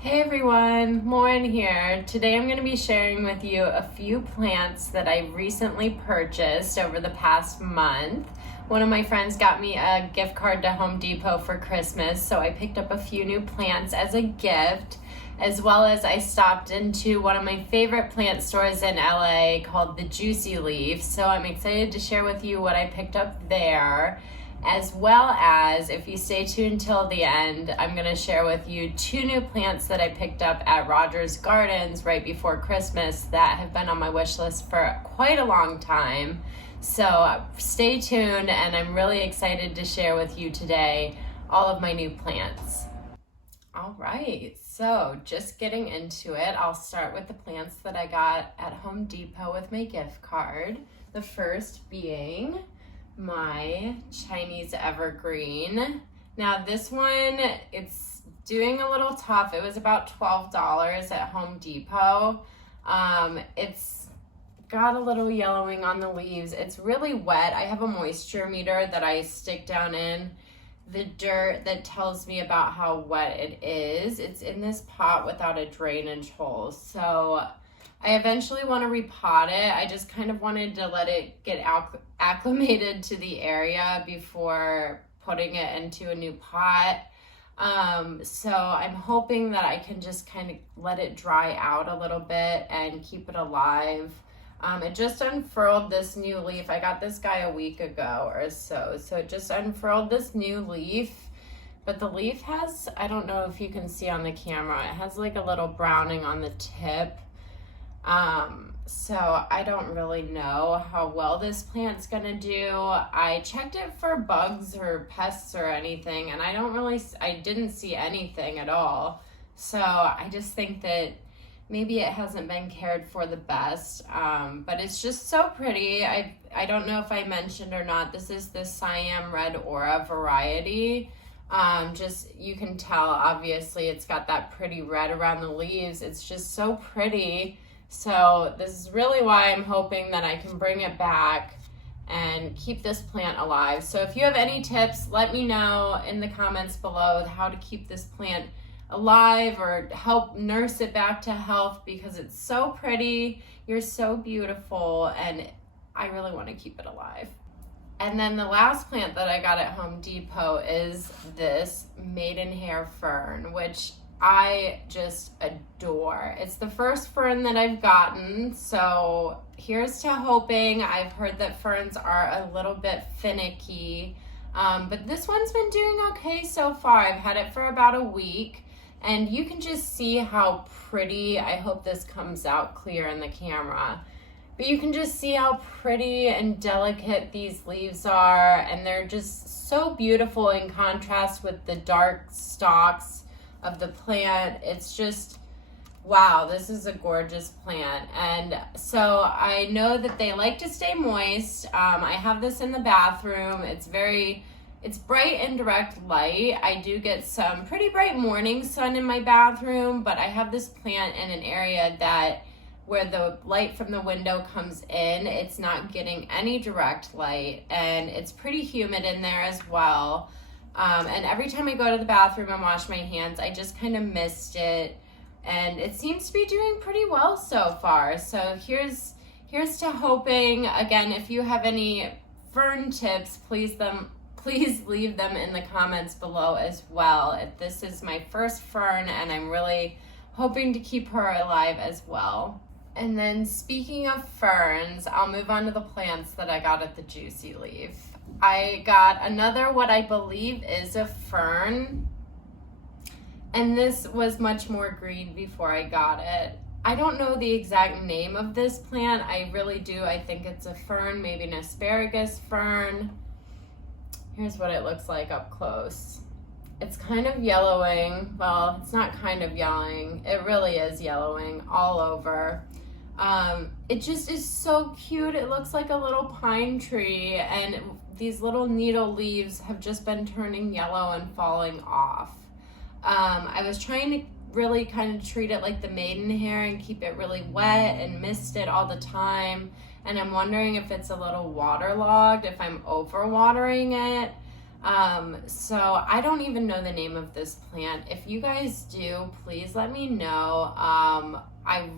Hey everyone, Lauren here. Today I'm going to be sharing with you a few plants that I recently purchased over the past month. One of my friends got me a gift card to Home Depot for Christmas, so I picked up a few new plants as a gift, as well as I stopped into one of my favorite plant stores in LA called the Juicy Leaf. So I'm excited to share with you what I picked up there. As well as, if you stay tuned till the end, I'm going to share with you two new plants that I picked up at Rogers Gardens right before Christmas that have been on my wish list for quite a long time. So stay tuned, and I'm really excited to share with you today all of my new plants. All right, so just getting into it, I'll start with the plants that I got at Home Depot with my gift card. The first being my Chinese Evergreen. Now this one, it's doing a little tough. It was about $12 at Home Depot. It's got a little yellowing on the leaves. It's really wet. I have a moisture meter that I stick down in the dirt that tells me about how wet it is. It's in this pot without a drainage hole. So I eventually want to repot it. I just kind of wanted to let it get acclimated to the area before putting it into a new pot. So I'm hoping that I can just kind of let it dry out a little bit and keep it alive. It just unfurled this new leaf. I got this guy a week ago or so. So it just unfurled this new leaf. But the leaf has, I don't know if you can see on the camera, it has like a little browning on the tip. So I don't really know how well this plant's gonna do. I checked it for bugs or pests or anything, and I didn't see anything at all. So I just think that maybe it hasn't been cared for the best. But it's just so pretty. I don't know if I mentioned or not, this is the Siam Red Aura variety. Just, you can tell, obviously, it's got that pretty red around the leaves. It's just so pretty. So this is really why I'm hoping that I can bring it back and keep this plant alive. So if you have any tips, let me know in the comments below how to keep this plant alive or help nurse it back to health, because it's so pretty, you're so beautiful, and I really want to keep it alive. And then the last plant that I got at Home Depot is this Maidenhair Fern, which I just adore. It's the first fern that I've gotten, so here's to hoping. I've heard that ferns are a little bit finicky, but this one's been doing okay so far. I've had it for about a week, and you can just see how pretty. I hope this comes out clear in the camera. But you can just see how pretty and delicate these leaves are, and they're just so beautiful in contrast with the dark stalks of the plant. It's just, wow, this is a gorgeous plant. And so I know that they like to stay moist. I have this in the bathroom. It's bright and direct light. I do get some pretty bright morning sun in my bathroom, but I have this plant in an area that where the light from the window comes in, it's not getting any direct light, and it's pretty humid in there as well. And every time I go to the bathroom and wash my hands, I just kind of mist it, and it seems to be doing pretty well so far. So here's to hoping. Again, if you have any fern tips, please leave them in the comments below as well. This is my first fern, and I'm really hoping to keep her alive as well. And then speaking of ferns, I'll move on to the plants that I got at the Juicy Leaf. I got another, what I believe is a fern, and this was much more green before I got it. I don't know the exact name of this plant. I really do. I think it's a fern, maybe an Asparagus Fern. Here's what it looks like up close. It's kind of yellowing. Well, it's not kind of yellowing. It really is yellowing all over. It just is so cute. It looks like a little pine tree, and these little needle leaves have just been turning yellow and falling off. I was trying to really kind of treat it like the Maidenhair and keep it really wet and mist it all the time. And I'm wondering if it's a little waterlogged, if I'm overwatering it. So I don't even know the name of this plant. If you guys do, please let me know. I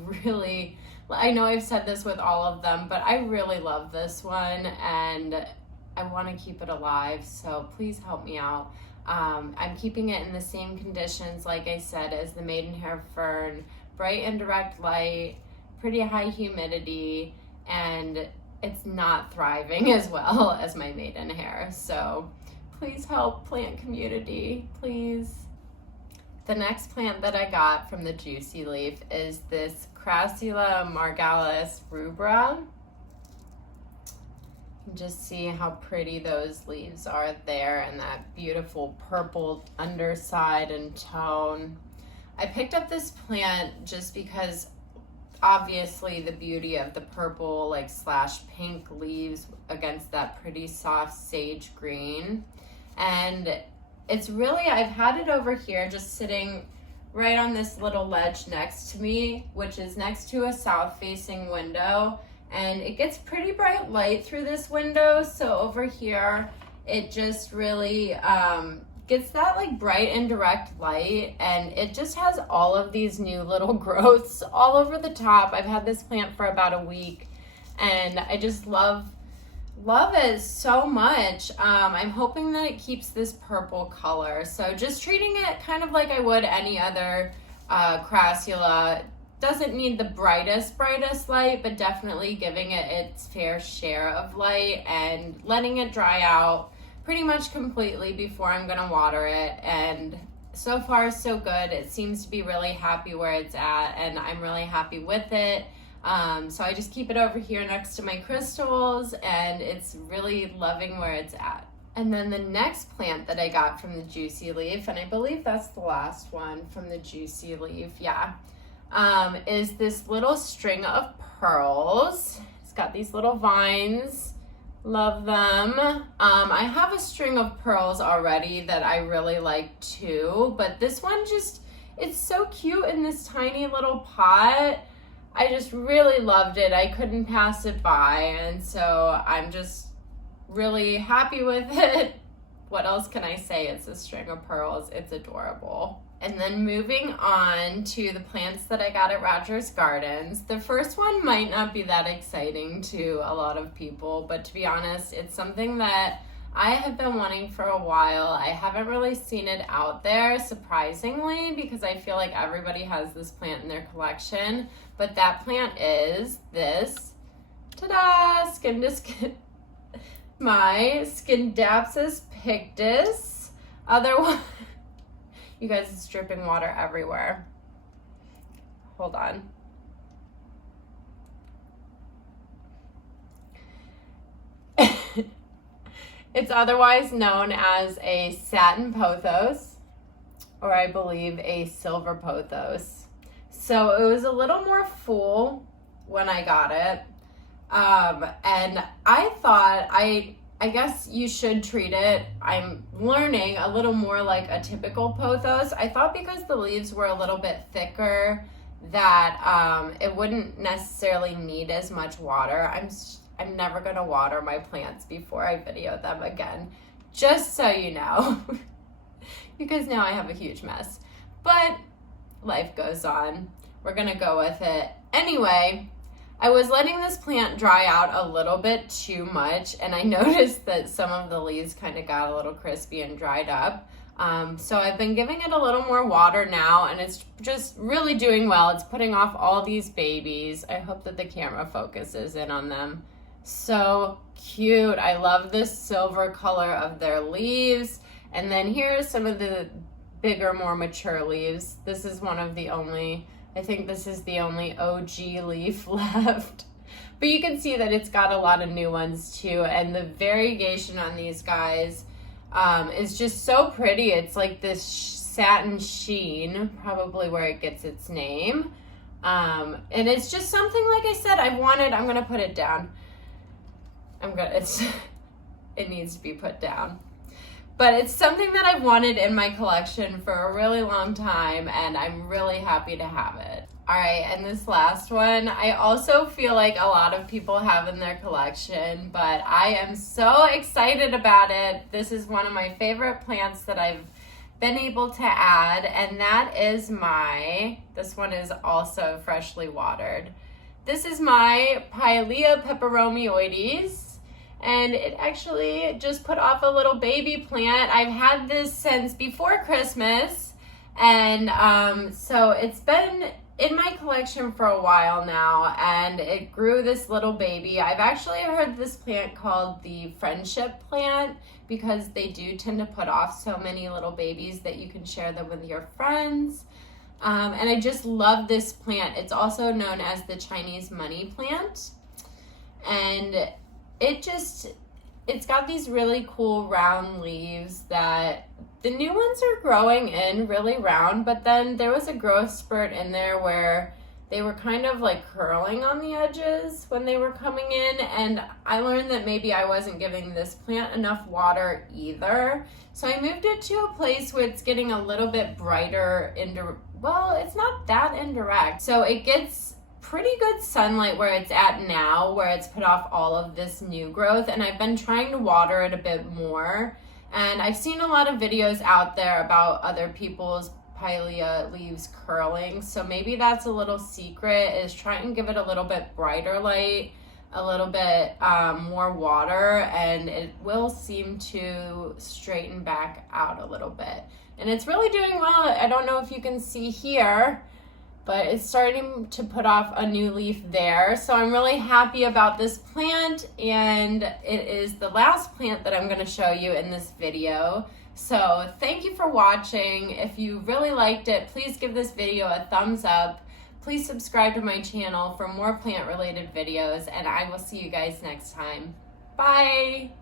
know I've said this with all of them, but I really love this one and I want to keep it alive, so please help me out. I'm keeping it in the same conditions, like I said, as the Maidenhair Fern, bright and direct light, pretty high humidity, and it's not thriving as well as my Maidenhair. So please help, plant community, please. The next plant that I got from the Juicy Leaf is this Crachiolla margalis rubra. Just see how pretty those leaves are there and that beautiful purple underside and tone. I picked up this plant just because obviously the beauty of the purple like slash pink leaves against that pretty soft sage green. And it's really, I've had it over here just sitting right on this little ledge next to me, which is next to a south facing window. And it gets pretty bright light through this window. So over here, it just really gets that like bright and direct light. And it just has all of these new little growths all over the top. I've had this plant for about a week and I just love it so much. I'm hoping that it keeps this purple color. So just treating it kind of like I would any other Crachiolla. Doesn't need the brightest light, but definitely giving it its fair share of light and letting it dry out pretty much completely before I'm gonna water it. And so far so good. It seems to be really happy where it's at and I'm really happy with it. So I just keep it over here next to my crystals and it's really loving where it's at. And then the next plant that I got from the Juicy Leaf, and I believe that's the last one from the Juicy Leaf, yeah, is this little string of pearls. It's got these little vines, love them. I have a string of pearls already that I really like too, but this one just, it's so cute in this tiny little pot. I just really loved it. I couldn't pass it by, and so I'm just really happy with it. What else can I say? It's a string of pearls. It's adorable. And then moving on to the plants that I got at Rogers Gardens. The first one might not be that exciting to a lot of people, but to be honest, it's something that I have been wanting for a while. I haven't really seen it out there, surprisingly, because I feel like everybody has this plant in their collection. But that plant is this, ta-da, my Scindapsus pictus. Otherwise, you guys, it's dripping water everywhere. Hold on. It's otherwise known as a Satin Pothos, or I believe a Silver Pothos. So it was a little more full when I got it. And I thought, I guess you should treat it, I'm learning, a little more like a typical pothos. I thought because the leaves were a little bit thicker that it wouldn't necessarily need as much water. I'm never gonna water my plants before I video them again, just so you know, because now I have a huge mess. But life goes on. We're gonna go with it. Anyway, I was letting this plant dry out a little bit too much, and I noticed that some of the leaves kind of got a little crispy and dried up. So I've been giving it a little more water now, and it's just really doing well. It's putting off all these babies. I hope that the camera focuses in on them. So cute. I love this silver color of their leaves. And then here's some of the bigger, more mature leaves. This is one of the only, I think this is the only OG leaf left. But you can see that it's got a lot of new ones too. And the variegation on these guys is just so pretty. It's like this satin sheen, probably where it gets its name. And it's just something, like I said, I've wanted. I'm going to put it down. It needs to be put down. But it's something that I've wanted in my collection for a really long time, and I'm really happy to have it. All right, and this last one, I also feel like a lot of people have in their collection, but I am so excited about it. This is one of my favorite plants that I've been able to add, and that is this one is also freshly watered. This is my Pilea peperomioides, and it actually just put off a little baby plant. I've had this since before Christmas, and so it's been in my collection for a while now, and it grew this little baby. I've actually heard this plant called the friendship plant because they do tend to put off so many little babies that you can share them with your friends. And I just love this plant. It's also known as the Chinese money plant. And it's got these really cool round leaves that the new ones are growing in really round, but then there was a growth spurt in there where they were kind of like curling on the edges when they were coming in, and I learned that maybe I wasn't giving this plant enough water either. So I moved it to a place where it's getting a little bit brighter, well, it's not that indirect. So it gets pretty good sunlight where it's at now, where it's put off all of this new growth, and I've been trying to water it a bit more. And I've seen a lot of videos out there about other people's Pilea leaves curling, so maybe that's a little secret, is try and give it a little bit brighter light, a little bit more water, and it will seem to straighten back out a little bit. And it's really doing well. I don't know if you can see here, but it's starting to put off a new leaf there. So I'm really happy about this plant, and it is the last plant that I'm going to show you in this video. So thank you for watching. If you really liked it, please give this video a thumbs up. Please subscribe to my channel for more plant related videos, and I will see you guys next time. Bye!